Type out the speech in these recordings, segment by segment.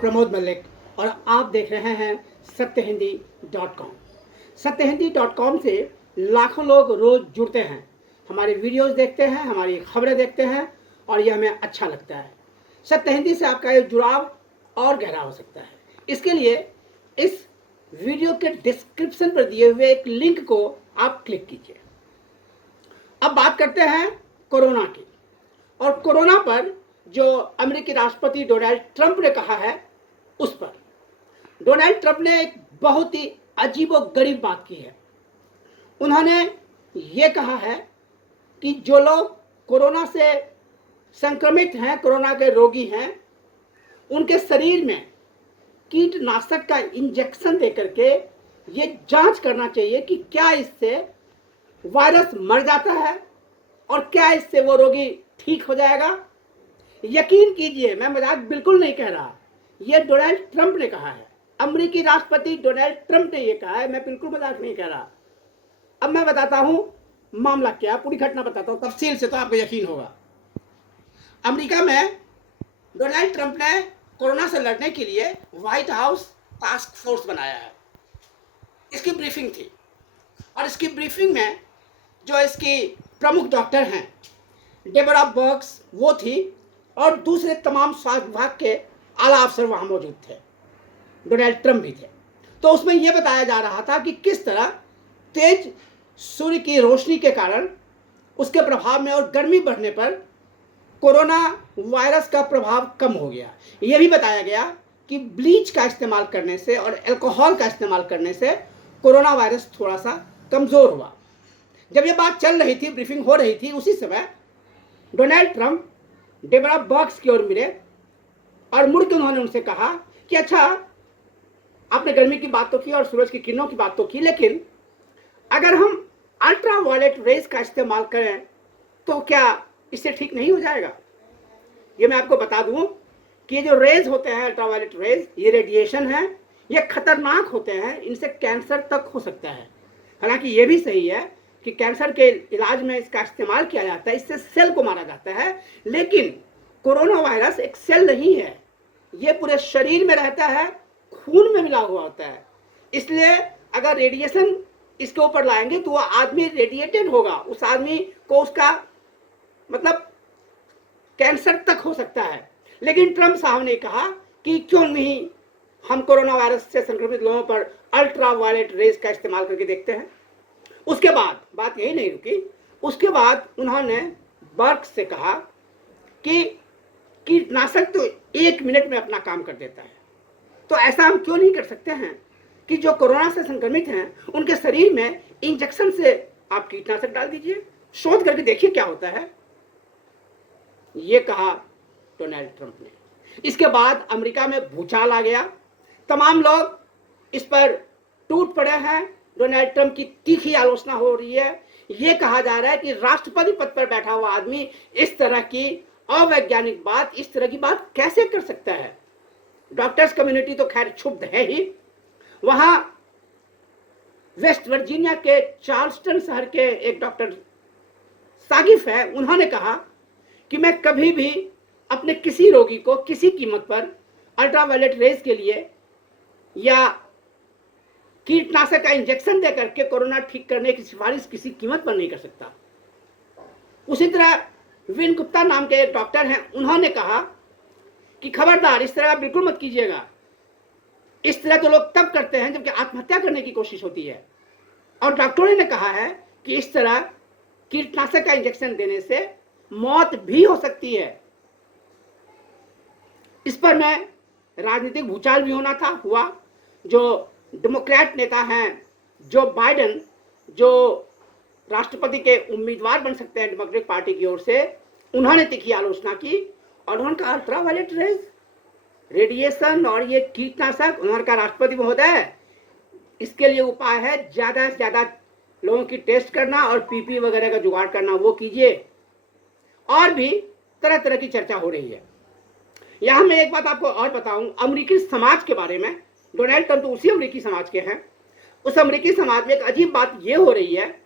प्रमोद मलिक और आप देख रहे हैं सत्यहिंदी.com। सत्यहिंदी.com से लाखों लोग रोज जुड़ते हैं, हमारे वीडियोस देखते हैं, हमारी खबरें देखते हैं और यह हमें अच्छा लगता है। सत्य हिंदी से आपका ये जुड़ाव और गहरा हो सकता है। इसके लिए इस वीडियो के डिस्क्रिप्शन पर दिए हुए एक लिंक को आप क्लिक कीजिए। अब बात करते हैं कोरोना की, और कोरोना पर जो अमेरिकी राष्ट्रपति डोनाल्ड ट्रंप ने कहा है उस पर। डोनाल्ड ट्रंप ने एक बहुत ही अजीबोगरीब बात की है। उन्होंने ये कहा है कि जो लोग कोरोना से संक्रमित हैं, कोरोना के रोगी हैं, उनके शरीर में कीटनाशक का इंजेक्शन देकर के ये जांच करना चाहिए कि क्या इससे वायरस मर जाता है और क्या इससे वो रोगी ठीक हो जाएगा। यकीन कीजिए, मैं मजाक बिल्कुल नहीं कह रहा, ये डोनाल्ड ट्रंप ने कहा है। अमेरिकी राष्ट्रपति डोनाल्ड ट्रंप ने ये कहा है, मैं बिल्कुल मजाक नहीं कह रहा। अब मैं बताता हूं मामला क्या, पूरी घटना बताता हूं तफसील से, तो आपको यकीन होगा। अमेरिका में डोनाल्ड ट्रंप ने कोरोना से लड़ने के लिए व्हाइट हाउस टास्क फोर्स बनाया है। इसकी ब्रीफिंग थी और इसकी ब्रीफिंग में जो इसकी प्रमुख डॉक्टर हैं डेबोरा बर्क्स वो थी और दूसरे तमाम स्वास्थ्य विभाग के आला अफसर वहाँ मौजूद थे, डोनाल्ड ट्रंप भी थे। तो उसमें यह बताया जा रहा था कि किस तरह तेज सूर्य की रोशनी के कारण उसके प्रभाव में और गर्मी बढ़ने पर कोरोना वायरस का प्रभाव कम हो गया। यह भी बताया गया कि ब्लीच का इस्तेमाल करने से और अल्कोहल का इस्तेमाल करने से कोरोना वायरस थोड़ा सा कमज़ोर हुआ। जब यह बात चल रही थी, ब्रीफिंग हो रही थी, उसी समय डोनाल्ड ट्रंप डेबोरा बर्क्स की ओर मिले और मुड़ के उन्होंने उनसे कहा कि अच्छा, आपने गर्मी की बात तो की और सूरज की किरणों की बात तो की, लेकिन अगर हम अल्ट्रा वायलेट रेज का इस्तेमाल करें तो क्या इससे ठीक नहीं हो जाएगा? ये मैं आपको बता दूं कि ये जो रेज होते हैं, अल्ट्रा वायलेट रेज, ये रेडिएशन है, ये खतरनाक होते हैं, इनसे कैंसर तक हो सकता है। हालांकि ये भी सही है कि कैंसर के इलाज में इसका इस्तेमाल किया जाता है, इससे सेल को मारा जाता है, लेकिन कोरोना वायरस एक सेल नहीं है, ये पूरे शरीर में रहता है, खून में मिला हुआ होता है। इसलिए अगर रेडिएशन इसके ऊपर लाएंगे तो वह आदमी रेडिएटेड होगा, उस आदमी को उसका मतलब कैंसर तक हो सकता है। लेकिन ट्रंप साहब ने कहा कि क्यों नहीं हम कोरोना वायरस से संक्रमित लोगों पर अल्ट्रा वायलेट रेज का इस्तेमाल करके देखते हैं। उसके बाद बात यही नहीं रुकी, उसके बाद उन्होंने बर्क से कहा कि कीटनाशक तो 1 मिनट में अपना काम कर देता है, तो ऐसा हम क्यों नहीं कर सकते हैं कि जो कोरोना से संक्रमित हैं उनके शरीर में इंजेक्शन से आप कीटनाशक डाल दीजिए, शोध करके देखिए क्या होता है। ये कहा डोनाल्ड ट्रंप ने। इसके बाद अमेरिका में भूचाल आ गया, तमाम लोग इस पर टूट पड़े हैं, डोनाल्ड ट्रंप की तीखी आलोचना हो रही है। ये कहा जा रहा है कि राष्ट्रपति पद पर बैठा हुआ आदमी इस तरह की अवैज्ञानिक बात, इस तरह की बात कैसे कर सकता है। डॉक्टर्स कम्युनिटी तो खैर क्षुब्ध है ही। वहां वेस्ट वर्जीनिया के चार्ल्सटन शहर के एक डॉक्टर सागिफ है, उन्होंने कहा कि मैं कभी भी अपने किसी रोगी को किसी कीमत पर अल्ट्रावायलेट रेज के लिए या कीटनाशक का इंजेक्शन देकर के कोरोना ठीक करने की सिफारिश किसी कीमत पर नहीं कर सकता। उसी तरह विन गुप्ता नाम के एक डॉक्टर हैं, उन्होंने कहा कि खबरदार, इस तरह बिल्कुल मत कीजिएगा। इस तरह तो लोग तब करते हैं जबकि आत्महत्या करने की कोशिश होती है, और डॉक्टरों ने कहा है कि इस तरह कीटनाशक का इंजेक्शन देने से मौत भी हो सकती है। इस पर मैं राजनीतिक भूचाल भी होना था, हुआ। जो डेमोक्रेट नेता हैं जो बाइडेन, जो राष्ट्रपति के उम्मीदवार बन सकते हैं डेमोक्रेटिक पार्टी की ओर से, उन्होंने तीखी आलोचना की और उन्होंने कहा अल्ट्रा वायलेट रेज, रेडिएशन और ये कीटनाशक, उन्होंने कहा राष्ट्रपति महोदय, इसके लिए उपाय है ज्यादा से ज्यादा लोगों की टेस्ट करना और पीपी वगैरह का जुगाड़ करना, वो कीजिए। और भी तरह तरह की चर्चा हो रही है। यहां मैं एक बात आपको और बताऊं अमेरिकी समाज के बारे में। डोनाल्ड ट्रंप तो उसी अमेरिकी समाज के हैं। उस अमेरिकी समाज में एक अजीब बात यह हो रही है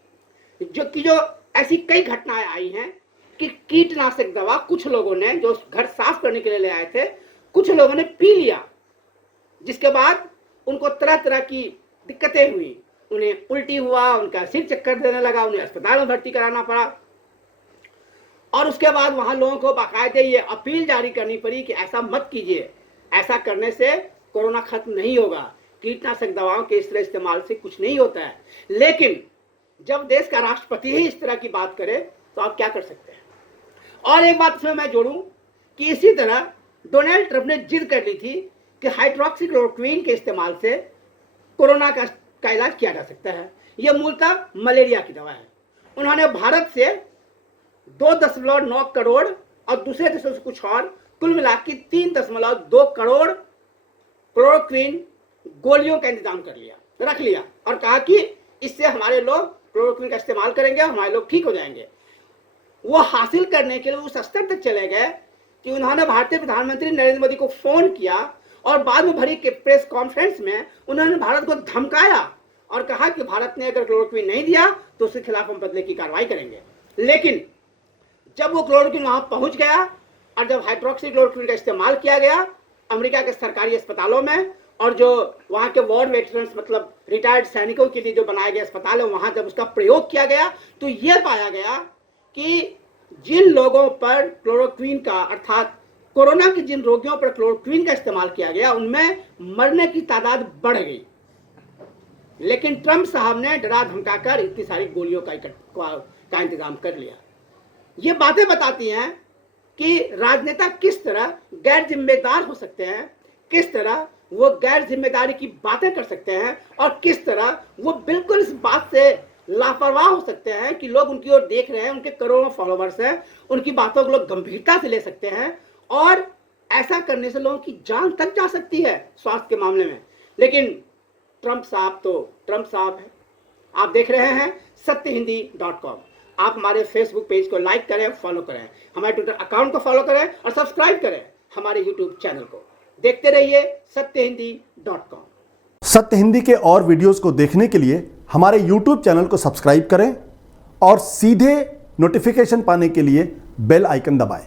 जो ऐसी कई घटनाएं आई हैं कि कीटनाशक दवा कुछ लोगों ने, जो घर साफ करने के लिए ले आए थे, कुछ लोगों ने पी लिया जिसके बाद उनको तरह तरह की दिक्कतें हुई, उन्हें उल्टी हुआ, उनका सिर चक्कर देने लगा, उन्हें अस्पताल में भर्ती कराना पड़ा। और उसके बाद वहां लोगों को बाकायदे ये अपील जारी करनी पड़ी कि ऐसा मत कीजिए, ऐसा करने से कोरोना खत्म नहीं होगा, कीटनाशक दवाओं के इस तरह इस्तेमाल से कुछ नहीं होता है। लेकिन जब देश का राष्ट्रपति ही इस तरह की बात करे तो आप क्या कर सकते हैं। और एक बात इसमें मैं जोड़ूं कि इसी तरह डोनाल्ड ट्रंप ने जिद कर ली थी कि हाइड्रोक्सीक्लोरोक्विन के इस्तेमाल से कोरोना का इलाज किया जा सकता है। यह मूलतः मलेरिया की दवा है। उन्होंने भारत से 2.9 करोड़ और दूसरे देशों से कुछ और कुल मिला के 3.2 करोड़ क्लोरोक्विन गोलियों का इंतजाम रख लिया और कहा कि इससे हमारे लोग क्लोरोक्विन का इस्तेमाल करेंगे, हमारे लोग ठीक हो जाएंगे। वो हासिल करने के लिए उस स्तर तक चले गए कि उन्होंने भारतीय प्रधानमंत्री नरेंद्र मोदी को फोन किया और बाद में भरी के प्रेस कॉन्फ्रेंस में उन्होंने भारत को धमकाया और कहा कि भारत ने अगर क्लोरोक्विन नहीं दिया तो उसके खिलाफ हम बदले की कार्रवाई करेंगे। लेकिन जब वो क्लोरोक्विन वहां पहुंच गया और जब हाइड्रोक्सीक्लोरोक्विन का इस्तेमाल किया गया अमेरिका के सरकारी अस्पतालों में और जो वहां के वॉर वेटरन्स मतलब रिटायर्ड सैनिकों के लिए जो बनाए गए अस्पताल है वहां जब उसका प्रयोग किया गया तो यह पाया गया कि जिन लोगों पर क्लोरोक्विन का अर्थात कोरोना के जिन रोगियों पर क्लोरोक्विन का इस्तेमाल किया गया उनमें मरने की तादाद बढ़ गई। लेकिन ट्रंप साहब ने डरा धमकाकर इतनी सारी गोलियों का इंतजाम कर लिया। ये बातें बताती हैं कि राजनेता किस तरह गैर जिम्मेदार हो सकते हैं, किस तरह वो गैर जिम्मेदारी की बातें कर सकते हैं और किस तरह वो बिल्कुल इस बात से लापरवाह हो सकते हैं कि लोग उनकी ओर देख रहे हैं, उनके करोड़ों फॉलोवर्स हैं, उनकी बातों को लोग गंभीरता से ले सकते हैं और ऐसा करने से लोगों की जान तक जा सकती है स्वास्थ्य के मामले में। लेकिन ट्रंप साहब तो ट्रंप साहब है। आप देख रहे हैं सत्यहिंदी.com। आप हमारे फेसबुक पेज को लाइक करें, फॉलो करें, हमारे ट्विटर अकाउंट को फॉलो करें और सब्सक्राइब करें हमारे यूट्यूब चैनल को। देखते रहिए सत्यहिंदी.com। सत्य हिंदी के और वीडियोस को देखने के लिए हमारे यूट्यूब चैनल को सब्सक्राइब करें और सीधे नोटिफिकेशन पाने के लिए बेल आइकन दबाएं।